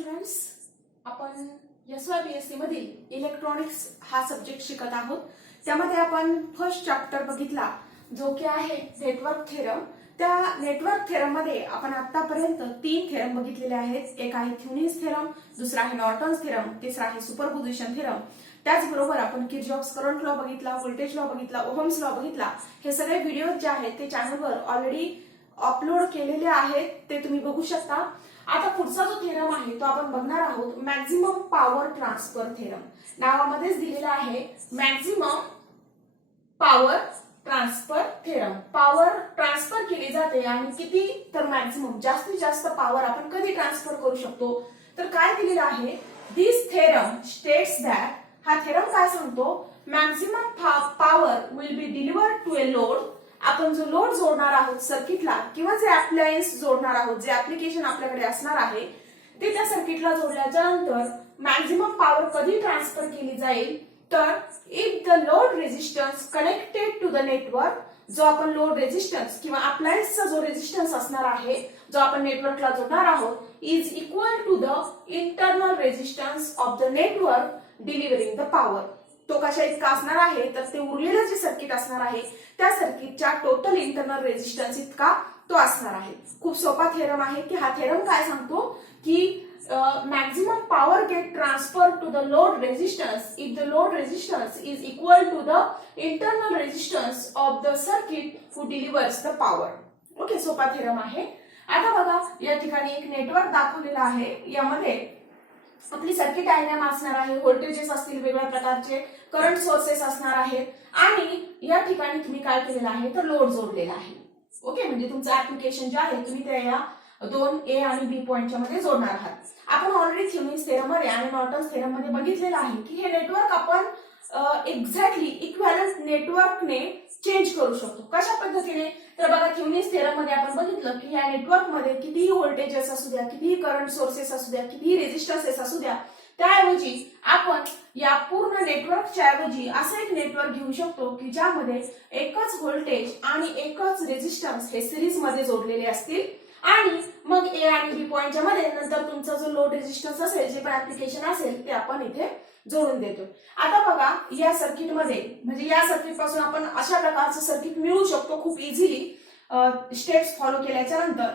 Students, आपण SYBSC मधील electronics हा सब्जेक्ट शिकत आहोत. त्यामध्ये आपण फर्स्ट चॅप्टर बघितला जो की आहे नेटवर्क थेरम. त्या नेटवर्क थेरम मध्ये आपण आतापर्यंत 3 थेरम बघितलेले आहेत. एक आहे थ्युनिस थेरम, दुसरा आहे नॉर्टन्स थेरम, तिसरा आहे सुपरपोजिशन थेरम. त्याचबरोबर आपण किर्चॉफ्स करंट लॉ बघितला, व्होल्टेज लॉ बघितला, ओहम्स लॉ बघितला. हे सगळे व्हिडिओ जे आहेत ते चॅनलवर ऑलरेडी अपलोड केलेले आहेत, ते तुम्ही बघू शकता. आता पुढचा जो थेरम आहे तो आपण बघणार आहोत मॅक्झिमम पॉवर ट्रान्सफर थेरम. नावामध्येच दिलेला आहे maximum power transfer theorem. Power transfer केली जाते आणि किती, तर मॅक्झिमम जास्तीत जास्त पॉवर आपण कधी ट्रान्सफर करू शकतो. तर काय दिलेलं आहे, दिस थेरम स्टेट्स दॅट, हा थेरम काय सांगतो, maximum power will be delivered to a load. आपण जो लोड जोडणार आहोत सर्किटला किंवा जे अप्लायन्स जोडणार आहोत, जे ऍप्लिकेशन आपल्याकडे असणार आहे ते त्या सर्किटला जोडल्याच्या नंतर मॅक्झिमम पॉवर कधी ट्रान्सफर केली जाईल, तर if the load resistance connected to the network, जो आपण लोड रेझिस्टन्स किंवा अप्लायन्सचा जो रेझिस्टन्स असणार आहे जो आपण नेटवर्कला जोडणार आहोत, is equal to the internal resistance of the network delivering the power. तो कशा इतका असणार आहे, तर ते उरलेलं जे सर्किट असणार आहे त्या सर्किटच्या टोटल इंटरनल रेझिस्टन्स इतका तो असणार आहे. खूप सोपा थेरम आहे की हा थेरम काय सांगतो की maximum power get transfer to the load resistance if the load resistance is equal to the internal resistance of the circuit who delivers the power. Okay, सोपा थेरम आहे. आता बघा, या ठिकाणी एक नेटवर्क दाखवलेला आहे. यामध्ये आपली सर्किट डायग्राम असणार आहे, व्होल्टेजेस असतील वेगवेगळ्या प्रकारचे, करंट सोर्सेस असणार आहेत आणि या ठिकाणी तुम्ही काय केलेलं आहे, तर लोड जोडलेला आहे. ओके, म्हणजे तुमचं ऍप्लिकेशन जे आहे तुम्ही त्या या 2A आणि B पॉइंटच्या मध्ये जोडणार आहात. आपण ऑलरेडी थ्युनिस थेरम मध्ये आणि नॉर्टन्स थेरम मध्ये बघितलेलं आहे की हे नेटवर्क आपण एक्झॅक्टली इक्विव्हॅलंट नेटवर्कने चेंज करू शकतो. कशा पद्धतीने, तर बघा थ्युनिस थेरम मध्ये आपण बघितलं की या नेटवर्क मध्ये कितीही व्होल्टेजेस असू द्या, कितीही करंट सोर्सेस असू द्या, कितीही रेझिस्टन्सेस असू द्या, त्याऐवजी आपण या पूर्ण नेटवर्कच्या ऐवजी असं एक नेटवर्क घेऊ शकतो की ज्यामध्ये एकच व्होल्टेज आणि एकच रेझिस्टन्स हे सिरीज मध्ये जोडलेले असतील आणि मग A आणि B पॉइंटच्या मध्ये नंतर तुमचा जो लोड रेझिस्टन्स असेल, जे पण ऍप्लिकेशन असेल ते आपण इथे जोडून देतो. आता बघा, या सर्किट मध्ये म्हणजे या सर्किट पासून आपण अशा प्रकारचं सर्किट मिळवू शकतो खूप इझिली स्टेप्स फॉलो केल्याच्या नंतर.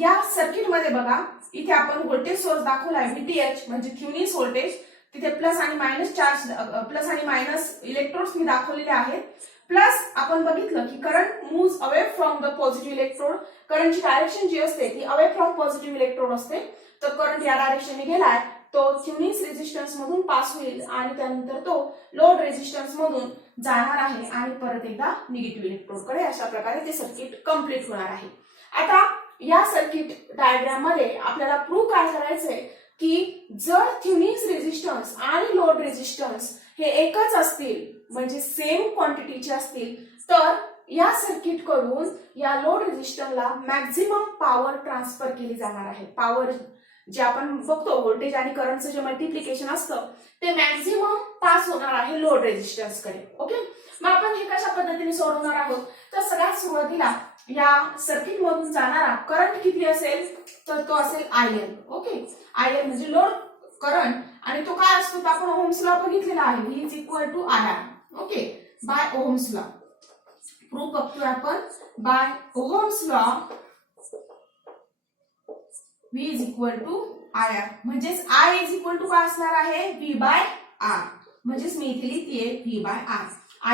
या सर्किट मध्ये बघा, इथे आपण व्होल्टेज सोर्स दाखवलाय VTH म्हणजे थ्युनिस व्होल्टेज. तिथे प्लस आणि मायनस चार्ज, प्लस आणि मायनस इलेक्ट्रोड्स मी दाखवलेले आहेत. प्लस आपण बघितलं की current moves away from the positive electrode. करंटची डायरेक्शन जी असते ती अवे फ्रॉम पॉझिटिव्ह इलेक्ट्रोड असते. तर करंट या डायरेक्शनने गेलाय तो थ्युनिस रेझिस्टन्स मधून पास होईल आणि त्यानंतर तो लोड रेझिस्टन्स मधून जाणार आहे आणि परत एकदा निगेटिव्ह इलेक्ट्रोड कडे. अशा प्रकारे ते सर्किट कंप्लीट होणार आहे. आता या सर्किट डायग्राम मध्ये आपल्याला प्रूव्ह काय करायचंय की जर थ्युनिस रेझिस्टन्स आणि लोड रेझिस्टन्स हे एकच असतील, म्हणजे सेम क्वांटिटीचे असतील, तर या सर्किट कडून या लोड रेझिस्टरला मॅक्झिमम पॉवर ट्रान्सफर केली जाणार आहे. पॉवर जे आपण बघतो व्होल्टेज आणि करंटचं जे मल्टिप्लिकेशन असतं ते मॅक्झिमम पास होणार आहे लोड रेझिस्टन्स कडे. ओके, मग आपण हे कशा पद्धतीने सोडवणार आहोत, तर सगळ्यात सुरुवातीला या सर्किट मधून जाणारा करंट किती असेल, तर तो असेल IL. ओके, IL म्हणजे लोड करंट आणि तो काय असतो, आपण ओहम्स लॉ बघितलेला आहे, V is equal to IR. Okay, by Ohm's law prove करतोय आपण. By Ohm's law V is equal to IR म्हणजेच I इज इक्वल टू काय असणार आहे, V बाय R. म्हणजेच मी इथे लिहितेय V by R.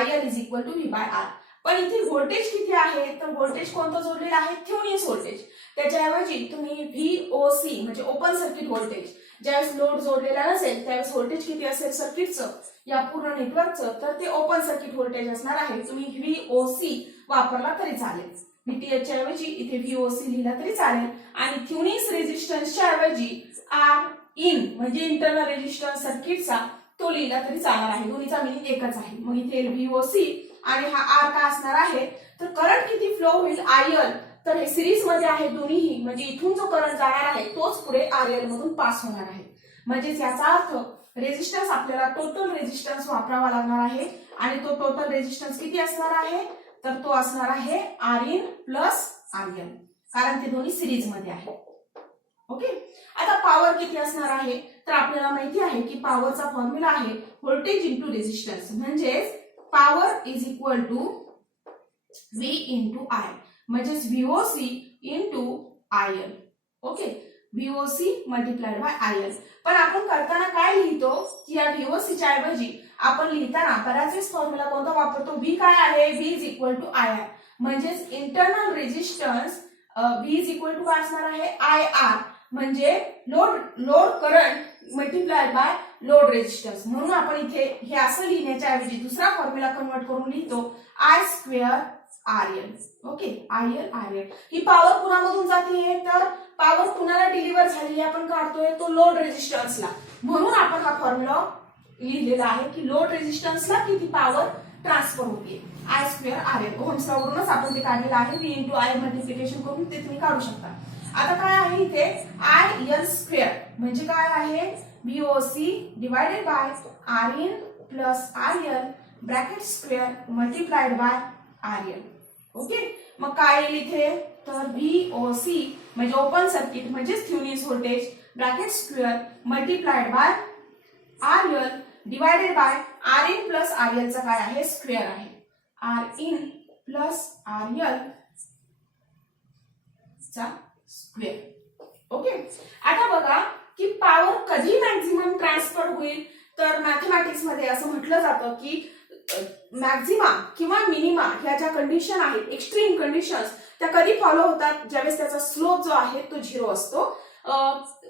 IL is equal to V by R. पण इथे व्होल्टेज किती आहे, तर व्होल्टेज कोणतं जोडलेलं आहे, थ्युनिस व्होल्टेज. त्याच्याऐवजी तुम्ही VOC म्हणजे ओपन सर्किट व्होल्टेज, ज्यावेळेस लोड जोडलेला नसेल त्यावेळेस व्होल्टेज किती असेल सर्किटचं, या पूर्ण नेटवर्कचं, तर ते ओपन सर्किट व्होल्टेज असणार आहे. तुम्ही VOC वापरला तरी चालेल. VTH च्या ऐवजी इथे VOC लिहिला तरी चालेल आणि थ्युनिस रेझिस्टन्सच्या ऐवजी RIN म्हणजे इंटरनल रेझिस्टन्स सर्किटचा तो लिहिला तरी चालणार आहे. दोन्हीचा मिनिंग एकच आहे. मग इथे VOC आणि हा R काय असणार आहे, तर करंट किती फ्लो होईल IL, तर हे सिरीज मध्ये आहे दोन्हीही, म्हणजे इथून जो करंट जाणार आहे तोच पुढे RL मधून पास होणार आहे. म्हणजेच याचा अर्थ रेझिस्टन्स आपल्याला टोटल रेझिस्टन्स वापरावा लागणार आहे आणि तो टोटल रेझिस्टन्स किती असणार आहे, तर तो असणार आहे RIN प्लस RL, कारण ते दोन्ही सिरीज मध्ये आहे. ओके, आता पॉवर किती असणार आहे तर आपल्याला माहिती आहे की पॉवरचा फॉर्म्युला आहे व्होल्टेज इंटू रेझिस्टन्स, म्हणजेच power is equal to V into I, म्हणजेच VOC into IL. Okay, VOC multiplied by IL. पण आपण करताना काय लिहितो की या व्हीओसीच्या ऐवजी आपण लिहिताना बऱ्याच वेळेस फॉर्म्युला कोणता वापरतो, व्ही काय आहे, V is equal to I R, म्हणजेच internal resistance V is equal to काय असणार आहे, आय आर, म्हणजे load current multiply by load resistance. म्हणून आपण इथे हे असं लिहिण्याच्या ऐवजी दुसरा फॉर्म्युला कन्वर्ट करून लिहितो I square R L. Okay, I L R L. ही पॉवर कुणामधून जाते तर पॉवर कुणाला डिलिव्हर झालेली आपण काढतोय तो लोड रेझिस्टन्सला, म्हणून आपण हा फॉर्म्युला लिहिलेला आहे की लोड रेझिस्टन्सला किती पॉवर ट्रान्सफर होते, आय स्क्वेअर आर एल. ओहम्सला वरूनच आपण ते काढलेलं आहे, व्ही इंटू आय मल्टिप्लिकेशन करून ते तुम्ही काढू शकता. आता काय आहे इथे आय एल स्क्वेअर म्हणजे काय आहे, VOC divided by R in plus R L bracket square multiplied by R L. Okay, मग काय येईल इथे तर व्हीओसी म्हणजे ओपन सर्किट म्हणजेच Thevenin voltage bracket square multiplied by R L divided by R in plus R L चा काय आहे स्क्वेअर आहे, R in plus R L चा स्क्वेअर. ओके, आता बघा की पॉवर कधी मॅक्झिमम ट्रान्सफर होईल तर मॅथमॅटिक्स मध्ये असं म्हटलं जातं की मॅक्झिमा किंवा मिनिमा ह्या ज्या कंडिशन आहेत, एक्स्ट्रीम कंडिशन्स, त्या कधी फॉलो होतात ज्यावेळेस त्याचा स्लोप जो आहे तो 0 असतो.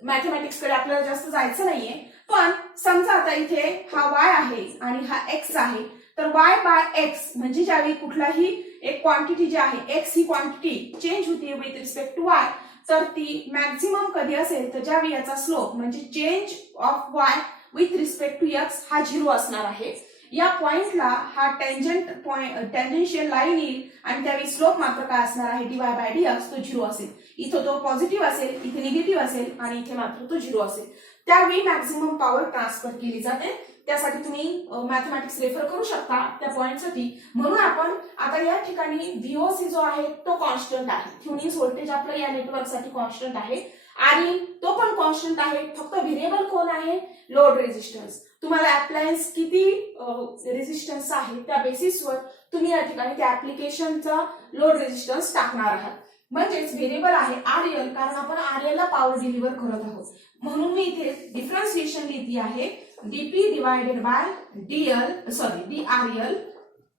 मॅथमॅटिक्स कडे आपल्याला जास्त जायचं नाहीये, पण समजा आता इथे हा y आहे आणि हा x आहे, तर y बाय x म्हणजे ज्यावेळी कुठलाही एक क्वांटिटी जी आहे x ही क्वांटिटी चेंज होती विथ रिस्पेक्ट टू y, तर ती मॅक्झिमम कधी असेल तर ज्यावेळी याचा स्लोप म्हणजे change of y with respect to x हा 0 असणार आहे. या पॉइंटला हा टँजेन्शियल लाईन येईल आणि त्यावेळी स्लोप मात्र काय असणार आहे, dy बाय dx तो 0 असेल. इथे तो पॉझिटिव्ह असेल, इथे निगेटिव्ह असेल आणि इथे मात्र तो 0 असेल. त्यावेळी मॅक्झिमम पॉवर ट्रान्सफर केली जाते. त्यासाठी तुम्ही मॅथमॅटिक्स रेफर करू शकता त्या पॉइंटसाठी. म्हणून आपण आता या ठिकाणी व्हीओसी जो आहे तो कॉन्स्टंट आहे, थेवेनिन व्होल्टेज आपलं या नेटवर्कसाठी कॉन्स्टंट आहे आणि तो पण कॉन्स्टंट आहे. फक्त व्हेरिएबल कोण आहे, लोड रेझिस्टन्स. तुम्हाला अप्लायन्स किती रेझिस्टन्स आहे त्या बेसिसवर तुम्ही या ठिकाणी त्या ऍप्लिकेशनचा लोड रेझिस्टन्स टाकणार आहात. म्हणजेच व्हेरिएबल आहे आर एल, कारण आपण आर एल ला पॉवर डिलिव्हर करत आहोत. म्हणून मी इथे डिफरन्शिएशन लिहिली आहे DP divided by DRL.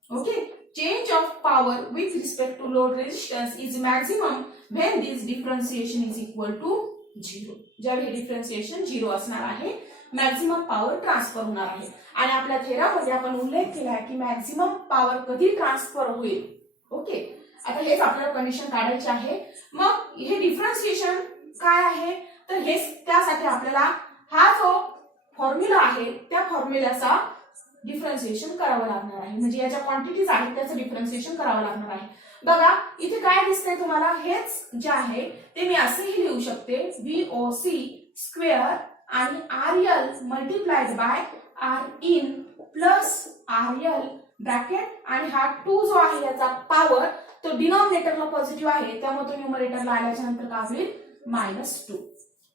Okay, change of power with respect to load resistance is maximum when this differentiation is equal to 0. ज्यावेळी डिफरन्शिएशन 0 असणार आहे मॅक्झिमम पॉवर ट्रान्सफर होणार आहे. आणि आपल्या थेरममध्ये आपण उल्लेख केला आहे की मॅक्झिमम पॉवर कधी ट्रान्सफर होईल. ओके, आता हेच आपल्याला कंडिशन काढायची आहे. मग हे डिफरन्शिएशन काय आहे तर हे त्यासाठी आपल्याला हा जो फॉर्म्युला आहे त्या फॉर्म्युल्याचा डिफरन्शिएशन करावं लागणार आहे, म्हणजे या ज्या क्वांटिटीज आहेत त्याचं डिफरन्शिएशन करावं लागणार आहे. बघा इथे काय दिसतंय तुम्हाला, हेच जे आहे ते मी असेही लिहू शकते व्हीओसी स्क्वेअर आणि R L multiplied by R in plus R L bracket आणि हा 2 जो आहे याचा पॉवर तो डिनॉमिनेटरला पॉझिटिव्ह आहे त्यामुळे तो न्यूमरेटरला आल्याच्या नंतर काय होईल -2.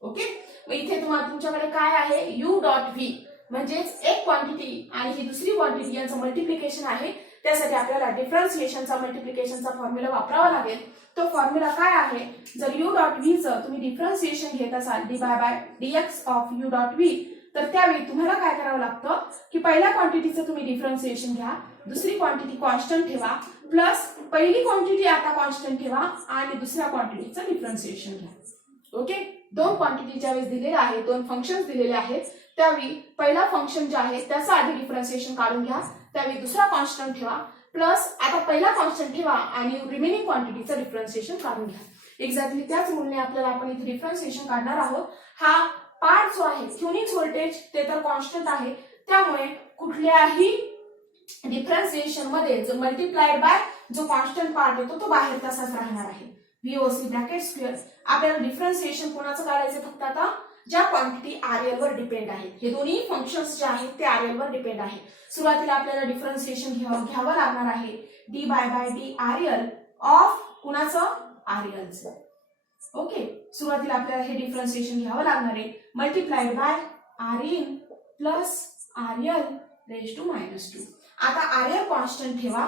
ओके, मग इथे तुमच्याकडे काय आहे u डॉट व्ही म्हणजेच एक क्वांटिटी आणि ही दुसरी क्वांटिटी यांचं मल्टिप्लिकेशन आहे. त्यासाठी आपल्याला डिफरन्शिएशनचा मल्टिप्लिकेशनचा फॉर्म्युला वापरावा लागेल. तो फॉर्म्युला काय आहे, जर u डॉट व्ही चं तुम्ही डिफरन्शिएशन घेत असाल dy by dx of u dot V, तर त्यावेळी तुम्हाला काय करावं लागतं की पहिल्या क्वांटिटीचं तुम्ही डिफरन्शिएशन घ्या, दुसरी क्वांटिटी कॉन्स्टंट ठेवा, प्लस पहिली क्वांटिटी आता कॉन्स्टंट ठेवा आणि दुसऱ्या क्वांटिटीचं डिफरन्शिएशन घ्या. ओके, दोन क्वांटिटी ज्यावेळेस दिलेल्या आहेत, दोन फंक्शन्स दिलेले आहेत, त्यावेळी पहिला फंक्शन जे आहे त्याचा आधी डिफरन्शिएशन काढून घ्या, त्यावेळी दुसरा कॉन्स्टंट ठेवा, प्लस आता पहिला कॉन्स्टंट ठेवा आणि रिमेनिंग क्वांटिटीचं डिफरन्शिएशन काढून घ्या. एक्झॅक्टली त्याच मुळे आपल्याला आपण इथे डिफरन्शिएशन काढणार आहोत. हा पार्ट जो आहे थेवेनिन व्होल्टेज ते तर कॉन्स्टंट आहे, त्यामुळे कुठल्याही डिफरन्शिएशन मध्ये जो मल्टिप्लाइड बाय जो कॉन्स्टंट पार्ट येतो तो बाहेर तसाच राहणार आहे. VOC bracket square. आपल्याला डिफरन्शिएशन कोणाचं काढायचं फक्त आता ज्या क्वांटिटी आर एल वर डिपेंड आहेत. हे दोन्ही फंक्शन्स जे आहेत ते आर एल वर डिपेंड आहेत. सुरुवातीला आपल्याला डिफरन्शिएशन घ्यावं लागणार आहे D by D R L of कुणाचं, आर एलचं. ओके, सुरुवातीला आपल्याला हे डिफरन्शिएशन घ्यावं लागणार आहे, multiplied by R in plus R L raise to minus 2. आता आर एल कॉन्स्टंट ठेवा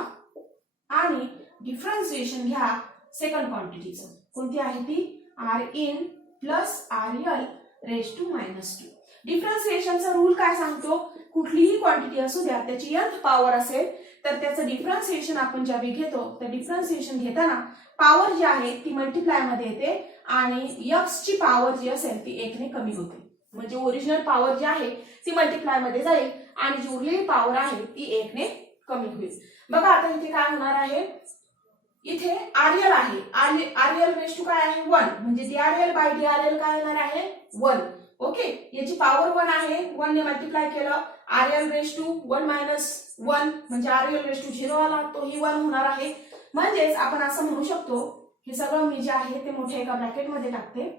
आणि डिफरन्शिएशन घ्या सेकंड क्वांटिटीचं. कोणती आहे ती? R in plus R L raise to minus 2. डिफरन्शिएशनचा रूल काय सांगतो? कुठलीही क्वांटिटी असू द्या, त्याची nth पॉवर असेल तर त्याचं डिफरन्शिएशन आपण ज्यावेळी घेतो, तर डिफरन्शिएशन घेताना पॉवर जी आहे ती मल्टिप्लाय मध्ये येते आणि x ची पॉवर जी असेल ती 1 ने कमी होते. म्हणजे ओरिजिनल पॉवर जी आहे ती मल्टिप्लाय मध्ये जाईल आणि जी उरलेली पॉवर आहे ती 1 ने कमी होईल. बघा आता इथे काय होणार आहे, इथे आरएल आहे, आरएल रेज टू काय आहे 1, म्हणजे डीआरएल बाय डीआरएल काय येणार आहे 1. ओके, याची पॉवर 1 आहे, 1 ने मल्टिप्लाय केलं, आरएल रेज टू 1 मायनस 1 म्हणजे आरएल रेज टू 0 आला, तो ही 1 होणार आहे. म्हणजेच आपण असं म्हणू शकतो, हे सगळं मी जे आहे ते मोठ्या एका ब्रॅकेट मध्ये टाकते,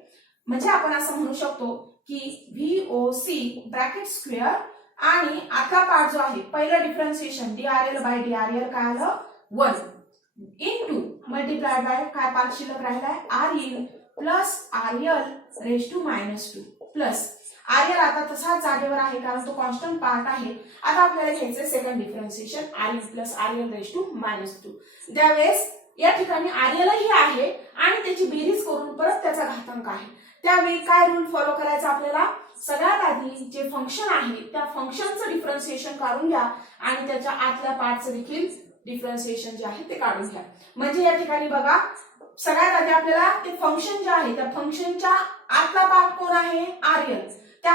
म्हणजे आपण असं म्हणू शकतो की व्हीओसी ब्रॅकेट स्क्वेअर आणि आता पार्ट जो आहे पहिला डिफरन्शिएशन डीआरएल बाय डीआरएल काय आलं 1 इनटू मल्टिप्लाइड बाय काय पार्ट शिल्लक राहिलाय R in plus R L raise to minus 2 plus R L आता तसाच जागेवर आहे कारण तो कॉन्स्टंट पार्ट आहे. आता आपल्याला घ्यायचं second differentiation R in plus R L raise to minus 2. त्यावेळेस या ठिकाणी आर एल ही आहे आणि त्याची बेरीज करून परत त्याचा घातांक आहे. त्यावेळी काय रूल फॉलो करायचा आपल्याला? सगळ्यात आधी जे फंक्शन आहे त्या फंक्शनचं डिफरन्शिएशन काढून घ्या आणि त्याच्या आतल्या पार्टचं देखील डिफरन्शिएशन जे आहे ते काढून घ्या. म्हणजे या ठिकाणी बघा, सगळ्यात आधी आपल्याला ते फंक्शन जे आहे त्या फंक्शनच्या आतला पार्ट कोण आहे आर एल, त्या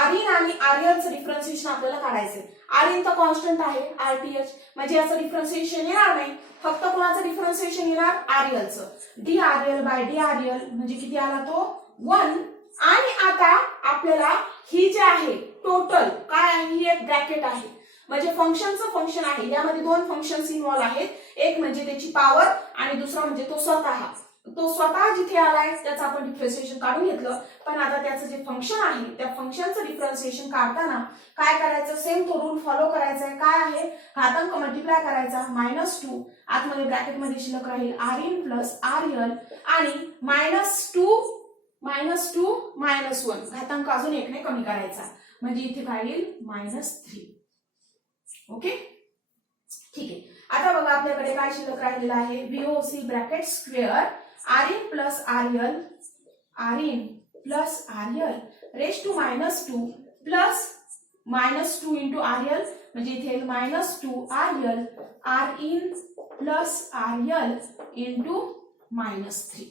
आर इन आणि आर एलचं डिफरन्शिएशन आपल्याला काढायचंय. आर इन तर कॉन्स्टंट आहे आरटीएच, म्हणजे याचं डिफरन्शिएशन येणार नाही, फक्त कोणाचं डिफरन्शिएशन येणार आर एलचं. D R L by D R L म्हणजे किती आला तो 1. आणि आता आपल्याला ही जे आहे टोटल काय आहे, ही एक ब्रॅकेट आहे, म्हणजे फंक्शनचं फंक्शन आहे, यामध्ये दोन फंक्शन्स इन्व्हॉल्व आहेत, एक म्हणजे त्याची पॉवर आणि दुसरा म्हणजे तो स्वतः जिथे आलाय त्याचं आपण डिफरन्शिएशन काढून घेतलं. पण आता त्याचं जे फंक्शन आहे त्या फंक्शनचं डिफरन्शिएशन काढताना काय करायचं, सेम तो रूल फॉलो करायचा आहे. काय आहे, घातांक मल्टिप्लाय करायचा -2 आतमध्ये ब्रॅकेटमध्ये शिल्लक राहील R in plus R L आणि -2 -1 घातांक अजून 1 ने कमी करायचा, म्हणजे इथे काय येईल -3. ओके, ठीक आहे. आता बघा आपल्याकडे काय शिल्लक राहिलेलं आहे, VOC bracket square R in plus R L raise to -2 plus -2 into R L म्हणजे इथे -2 R L R in plus R L into -3.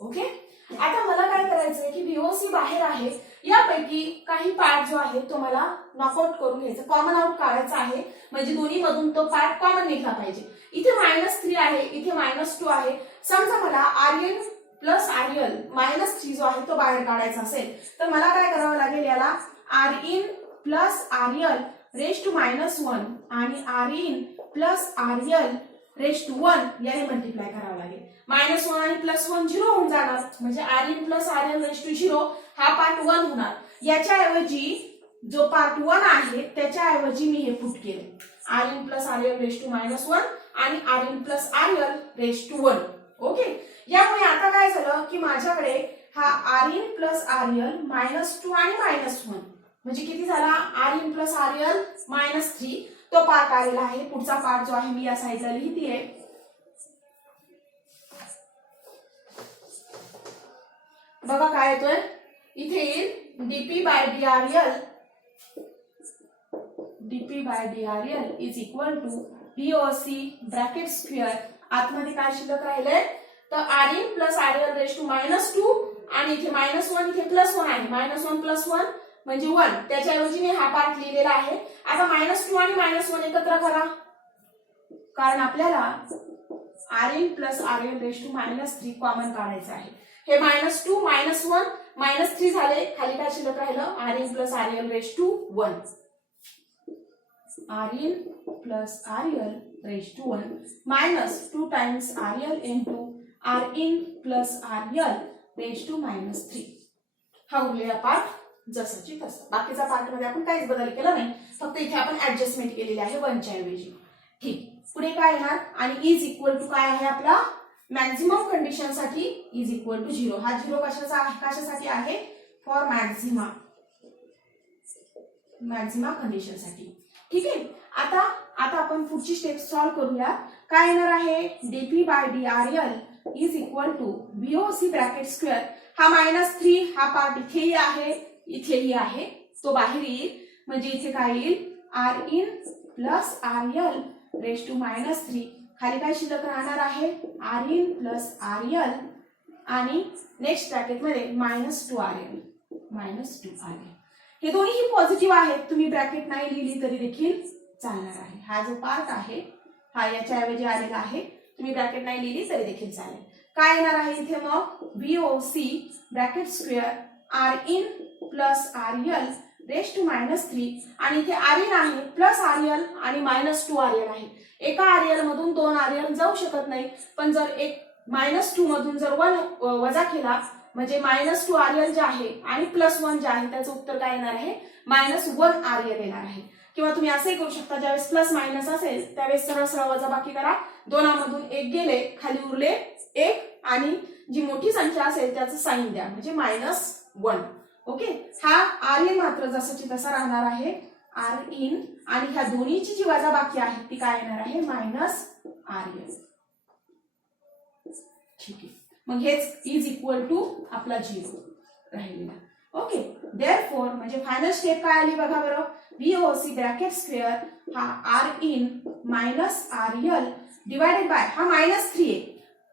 Okay, आता मला काय करायचंय की व्हीओसी बाहेर आहे, यापैकी काही पार्ट जो आहे तो मला नॉकआउट करून घ्यायचा, कॉमन आउट काढायचा आहे, म्हणजे दोन्ही मधून तो पार्ट कॉमन निघला पाहिजे. इथे -3 आहे, इथे -2 आहे. समजा मला R N plus R L -3 जो आहे तो बाहेर काढायचा असेल तर मला काय करावं लागेल, याला R in plus R L raise to -1 आणि R in plus R L raise to 1 याने मल्टिप्लाय करावं लागेल. -1 आणि +1 0 होऊन जाणार, म्हणजे R in plus R L raise to 0 हा पार्ट 1 होणार. याच्याऐवजी जो पार्ट 1 आहे त्याच्याऐवजी मी हे पुट केले R in plus R L raise to -1 आणि R in plus R L raise to 1. Okay, यामुळे आता काय झालं की माझ्याकडे हा R in plus R L -2 आणि -1 म्हणजे किती झाला, R in plus R L -3 तो पार्ट आलेला आहे. पुढचा पार्ट जो आहे मी या साईडला लिहितीये, बघा काय येतोय, इथे येईल DP by DRL is equal to VOC bracket square, आतमध्ये काय शिल्लक राहिलंय तर R in plus R L raise to -2 आणि इथे -1 इथे +1 आहे, -1 + 1 म्हणजे 1, त्याच्याऐवजी मी हा पार्ट लिहिलेला आहे. आता -2 आणि -1 एकत्र करा, कारण आपल्याला R in plus R L raise to -3 common काढायचं आहे. हे -2 -1 -3 झाले, खाली काय शिल्लक राहिलं R in plus R L raise to 1, R in plus R L raise to 1 -2 times R L into R in plus R L raise to -3. हा उरलेला पार्ट जसाची तसा, बाकीचा पार्ट मध्ये आपण काहीच बदल केला नाही, फक्त इथे आपण ऍडजस्टमेंट केलेली आहे 1 च्या ऐवजी. ठीक, पुढे काय येणार आणि इज इक्वल टू काय आहे आपला मॅक्झिमम कंडिशन साठी इज इक्वल टू 0. हा 0 कशासाठी आहे? फॉर मॅक्झिमा कंडिशन साठी. ठीक आहे. आता आपण पुढची स्टेप सॉल्व्ह करूया. काय येणार आहे? DP by DRL is equal to VOC bracket square. हा -3 हा पार्ट इथेही आहे इथेही आहे, तो बाहेर येईल. म्हणजे इथे काय येईल? R in plus R L raise to -3. खाली काय शिल्लक राहणार आहे? R in plus R L आणि नेक्स्ट ब्रॅकेट मध्ये -2RL. हे दोन्ही पॉझिटिव्ह आहेत. तुम्ही ब्रॅकेट नाही लिहिली तरी देखील चालणार आहे. हा जो पार्ट आहे हा याच्याऐवजी आलेला आहे. तुम्ही ब्रॅकेट नाही लिहिली तरी देखील चालेल. काय येणार आहे इथे मग? VOC bracket square R in plus R L raise to -3 आणि इथे आर इन आहे प्लस आर एल आणि -2RL आहे. एका RL मधून 2 RL जाऊ शकत नाही, पण जर एक -2 मधून जर 1 वजा केला म्हणजे -2RL जे आहे आणि +1 जे आहे त्याचं उत्तर काय येणार आहे? -1RL येणार आहे. किंवा तुम्ही असंही करू शकता, ज्यावेळेस प्लस मायनस असेल त्यावेळेस सरळ सरळ वजाबाकी करा. 2 मधून 1 गेले, खाली उरले 1 आणि जी मोठी संख्या असेल त्याचं साइन द्या म्हणजे -1. ओके. हा आर इन मात्र जसाची तसा राहणार आहे आर इन आणि ह्या दोन्हीची जी वजाबाकी आहे ती काय येणार आहे? -RL. ठीक आहे. मग हेच इज इक्वल टू आपला 0 राहिलेला. ओके. देअरफॉर म्हणजे फायनल स्टेप काय आली बघा बरं. VOC ब्रॅकेट स्क्वेअर हा R in -RL divided by हा -3 आहे.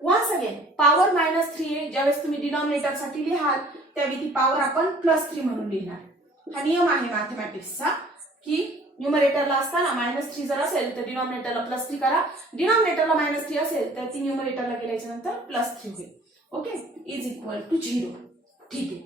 वन्स अगेन पॉवर -3 आहे. ज्यावेळेस तुम्ही डिनॉमिनेटर साठी लिहाल त्यावेळी ती पॉवर आपण +3 म्हणून लिहिणार. हा नियम आहे मॅथमॅटिक्सचा की न्यूमरेटरला असताना -3 जर असेल तर डिनॉमिनेटरला +3 करा. डिनॉमिनेटरला -3 असेल तर ती न्यूमरेटरला गेल्याच्या नंतर +3 होईल. ओके. Is equal to 0. ठीक आहे.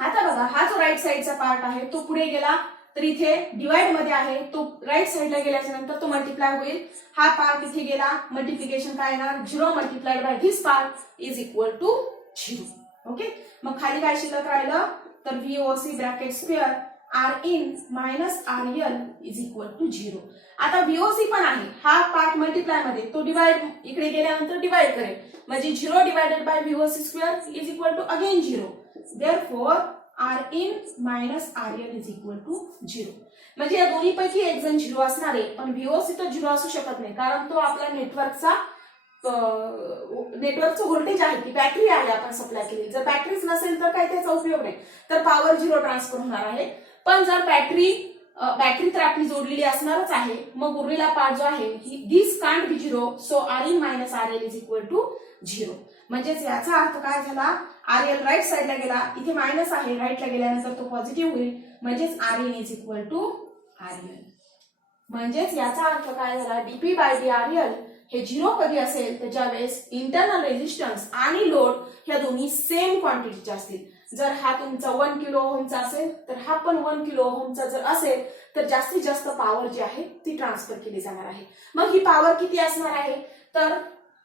आता बघा हा जो राईट साइडचा पार्ट आहे तो पुढे गेला तर इथे डिवाइड मध्ये आहे, तो राईट साइडला गेल्याच्या नंतर तो मल्टिप्लाय होईल. हा पार्ट इथे गेला, मल्टिप्लिकेशन काय येणार? 0 multiplied by this part is equal to 0. Okay. मग खाली काय शिल्लक राहिलं? तर VOC bracket square R in -RL is equal to 0. आता VOC पण आहे, हा पार्ट मल्टिप्लाय मध्ये, तो डिवाइड इकडे गेल्यानंतर डिवाइड करेल म्हणजे 0 divided by VOC square is equal to again 0. Therefore R in -RL is equal to 0. म्हणजे या दोन्ही पैकी एक जण 0 असणार आहे, पण VOC तो 0 असू शकत नाही कारण तो आपला नेटवर्कचं व्होल्टेज आहे, ती बॅटरी आहे आपण सप्लाय केली. जर बॅटरीच नसेल तर काय त्याचा उपयोग नाही, तर पॉवर 0 ट्रान्सफर होणार आहे. पण जर बॅटरी तर आपली जोडलेली असणारच आहे, मग उरलेला पार्ट जो आहे this can't be 0, so R in -RL is equal to 0. म्हणजेच याचा अर्थ काय झाला? RL राईट साइडला गेला, इथे मायनस आहे, राईटला गेल्यानंतर तो पॉझिटिव्ह होईल म्हणजेच R N is equal to RL. म्हणजेच याचा अर्थ काय झाला? डीपी बाय डीआरएल हे 0 कधी असेल तर ज्यावेळेस इंटरनल रेझिस्टन्स आणि लोड ह्या दोन्ही सेम क्वांटिटीचे असतील. जर हा तुमचा 1 किलो ओहमचा असेल तर हा पण 1 किलो ओहमचा जर असेल तर जास्तीत जास्त पॉवर जी आहे ती ट्रान्सफर केली जाणार आहे. मग ही पॉवर किती असणार आहे? तर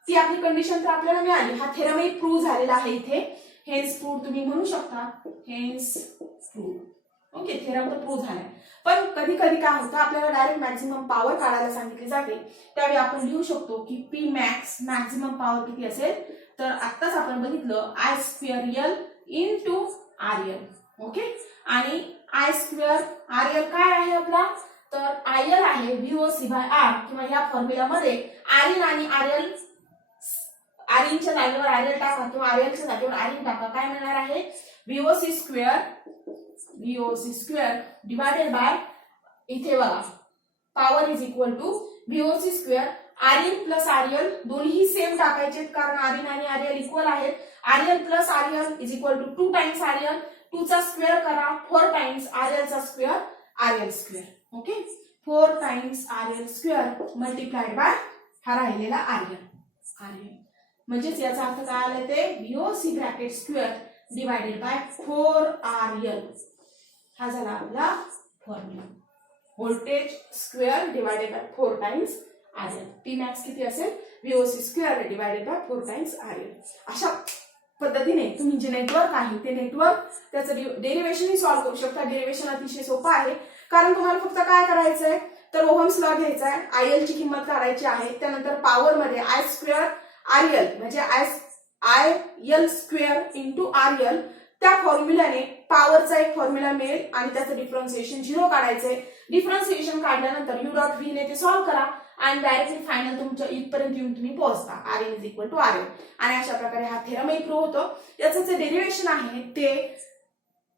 ती आपली कंडिशन तर आपल्याला मिळाली. हा थेरमही प्रूव्ह झालेला आहे इथे. हेन्स प्रूव्ह तुम्ही म्हणू शकता. Hence prove. ओके. थेरम तर प्रूव्ह झालाय. पण कधी कधी काय होतं, आपल्याला डायरेक्ट मॅक्झिमम पॉवर काढायला सांगितली जाते, त्यावेळी आपण लिहू शकतो की P मॅक्स मॅक्झिमम पॉवर किती असेल? तर आत्ताच आपण बघितलं I2L इंटू RL. ओके. आणि I2RL काय आहे आपला? तर IL आहे VOC बाय R, किंवा या फॉर्म्युलामध्ये RL आणि RL, च्या जागेवर RL टाका किंवा RL च्या जागेवर RL टाका. काय मिळणार आहे? VOC स्क्वेअर डिवायडेड बाय, इथे बघा power is equal to VOC square RL plus RL, दोन्ही सेम टाकायचे कारण RL आणि RL इक्वल आहेत. RL plus RL is equal to 2 times RL, 2 चा स्क्वेअर करा 4 टाइम्स RL चा square RL square. Okay. 4 times RL square multiplied by हा राहिलेला RL. म्हणजेच याचा अर्थ काय आला? ते VOC bracket square divided by 4RL. हा झाला आपला formula. Voltage square divided by 4 times RL. P max किती असेल? VOC square divided by 4 times RL. अशा पद्धतीने तुम्ही जे नेटवर्क आहे ते नेटवर्क त्याचं डेरिव्हेशनही सॉल्व्ह करू शकता. डेरिव्हेशन अतिशय सोपं आहे कारण तुम्हाला फक्त काय करायचंय तर ओहम्स लॉ घ्यायचा आहे, IL ची किंमत काढायची आहे, त्यानंतर पॉवर मध्ये I2 RL म्हणजे IL स्क्वेअर इंटू RL, त्या फॉर्म्युल्याने पॉवरचा एक फॉर्म्युला मिळेल आणि त्याचं डिफरन्सिएशन 0 काढायचंय. डिफरन्सिएशन काढल्यानंतर U डॉट V ने ते सॉल्व्ह करा आणि डायरेक्टली फायनल तुमच्या इथपर्यंत येऊन तुम्ही पोहोचता. RN is equal to RL. आणि अशा प्रकारे हा थेरमही प्रूव्ह होतो. याचं जे डेरिव्हेशन आहे ते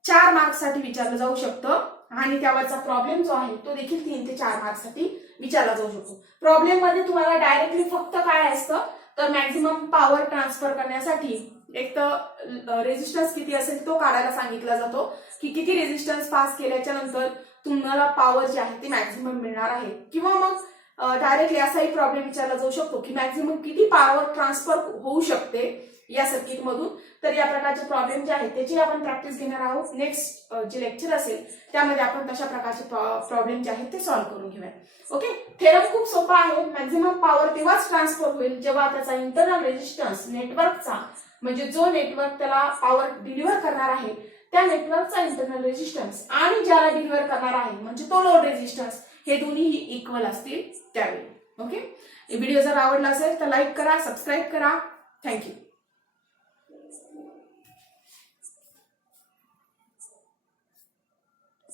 4 मार्क्ससाठी विचारलं जाऊ शकतं आणि त्यावरचा प्रॉब्लेम जो आहे तो देखील 3 ते 4 मार्क्ससाठी विचारला जाऊ शकतो. प्रॉब्लेम मध्ये तुम्हाला डायरेक्टली फक्त काय असतं तर मॅक्झिमम पॉवर ट्रान्सफर करण्यासाठी एक तर रेझिस्टन्स किती असेल तो काढायला सांगितला जातो की किती रेझिस्टन्स पास केल्याच्या नंतर तुम्हाला पॉवर जी आहे ती मॅक्झिमम मिळणार आहे. किंवा मग डायरेक्टली असाही प्रॉब्लेम विचारला जाऊ शकतो की मॅक्झिमम किती पॉवर ट्रान्सफर होऊ शकते या सर्किट मधून. तर या प्रकारचे प्रॉब्लेम जे आहेत त्याची आपण प्रॅक्टिस घेणार आहोत. नेक्स्ट जे लेक्चर असेल त्यामध्ये आपण तशा प्रकारचे प्रॉब्लेम जे आहेत ते सॉल्व्ह करून घेऊया. ओके, थेरम खूप सोपा आहे. मॅक्झिमम पॉवर तेव्हाच ट्रान्सफर होईल जेव्हा त्याचा इंटरनल रेझिस्टन्स नेटवर्कचा म्हणजे जो नेटवर्क त्याला पॉवर डिलिव्हर करणार आहे त्या नेटवर्कचा इंटरनल रेझिस्टन्स आणि ज्याला डिलिव्हर करणार आहे म्हणजे तो लोड रेझिस्टन्स हे दोन्हीही इक्वल असतील त्यावेळी. ओके, व्हिडिओ जर आवडला असेल तर लाईक करा, सबस्क्राईब करा. थँक्यू.